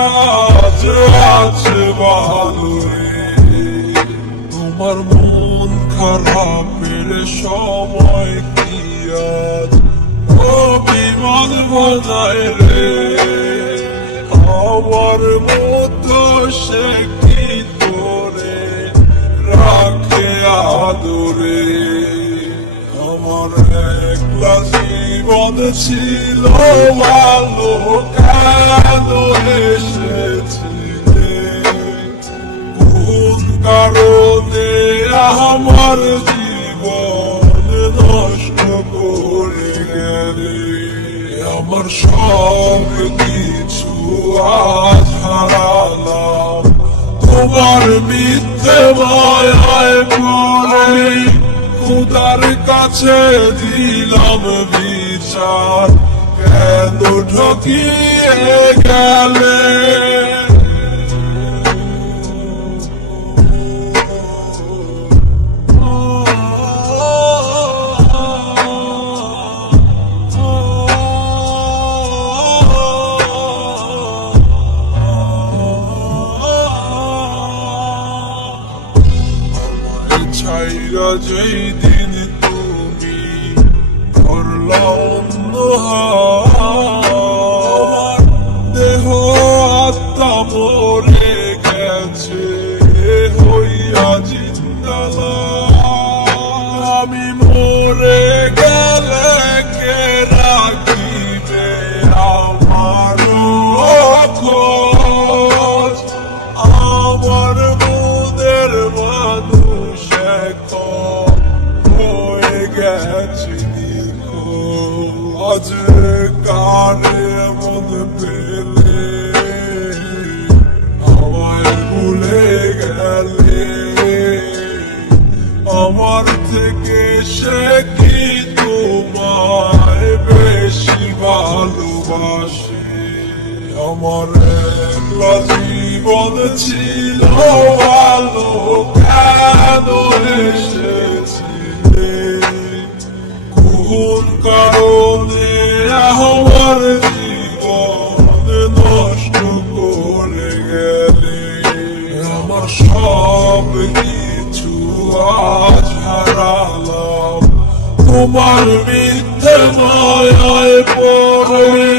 আজ আছে ভালো রে। তোমার মন খারাপের সময় কি আজ অভিমান বানায় রে। আমার মতো সে কি তোরে রাখে আদরে। আমার একলা জীবন ছিল ভালো কেন এসেছিলে। কোন কারণে আমার জীবন নষ্ট করে গেলে। আমার সব কিছু আজ হারালাম তোমার মিথ্যে মায়ায় পড়ে। খোদার কাছে দিলাম বিচার কেন ঠকিয়ে গেলে। ছাইরা যেই দিন তুমি করলা অন্য হাত, দেহ আত্মা মরে গেছে হইয়া জিন্দালা। আমি মরে গেলে কে রাখিবে আমার খোঁজ। আমার মোদের মানুষ হয়ে গেছে নিখোঁজ। কারে মন পেলে আমায় ভুলে গেলে। আমার থেকে সে কি তোমায় বেশি ভালোবাসে। আমার একলা জীবন ছিল ভালো কেন এসেছিলে। কোন কারণে আমার জীবন নষ্ট করে গেলে। আমার সব কিছু আজ হারালাম তোমার মিথ্যে মায়ায় পড়ে।